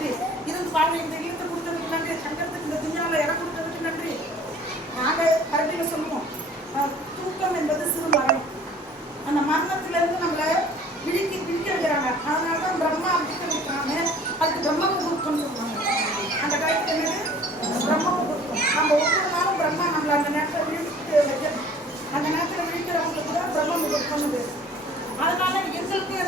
நன்றி. இருந்து பாருங்க இந்த இல்லத்தை கொடுத்ததுக்கு நன்றி. சங்கரத்துக்கு இந்த துணியாவில் இடம் கொடுத்ததுக்கு நன்றி. நாங்கள் கரெக்டில் சொல்லுவோம். தூக்கம் என்பது சிறு மரணம் அந்த மரணத்திலிருந்து நம்மளை விழிக்க விழிக்க வைக்கிறாங்க. அதனால தான் பிரம்மா விழிக்க வைக்கிறாங்க. அதுக்கு பிரம்ம முகூர்த்தம்னு சொல்லுவாங்க. அந்த காலத்துல என்னது? பிரம்ம முகூர்த்தம். நம்ம ஒவ்வொரு நாளும் பிரம்மா நம்மளை அந்த நேரத்தில் விழித்து வைக்கணும் அந்த நேரத்தில் விழிக்கிறவங்களுக்கு கூட பிரம்ம முகூர்த்தம் அதனால எங்களுக்கு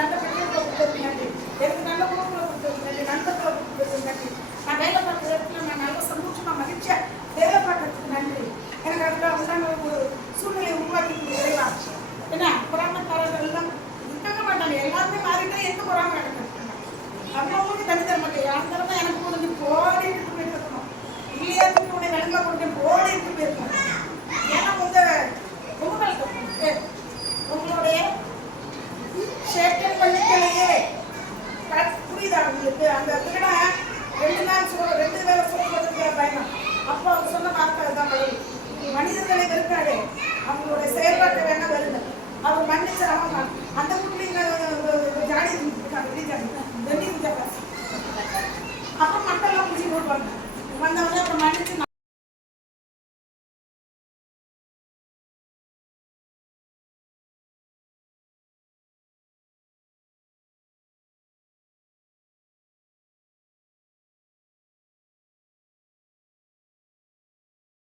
நல்ல பெற்றோர்களை கொடுத்ததுக்கு எனக்கு நல்ல உறவுகளை கொடுத்ததுக்கு நண்பர்களை கொடுத்ததுக்கு நான் வேலை பார்க்குற இடத்துல நான் நல்ல சந்தோஷமா மகிழ்ச்சியா வேலை பார்க்கறதுக்கு நன்றி. எனக்கு அதில் உண்டான ஒரு சூழ்நிலையை உருவாக்கி நிறைவா என்ன புறாமக்காரர்கள் எல்லாம் இருக்க மாட்டாங்க. எல்லாருமே மாறிட்டே எந்த புறாம நடக்கிறது அவங்களுக்கு தனி தர மாட்டேன் யார் தரமா அவர் மன்னிச்சு அந்த குட்டிங்க ஜாடி இருக்காங்க வெள்ளி ஜாடி. வெள்ளி ஜாடி. அப்போ முடிச்சு போட்டு வந்தவங்க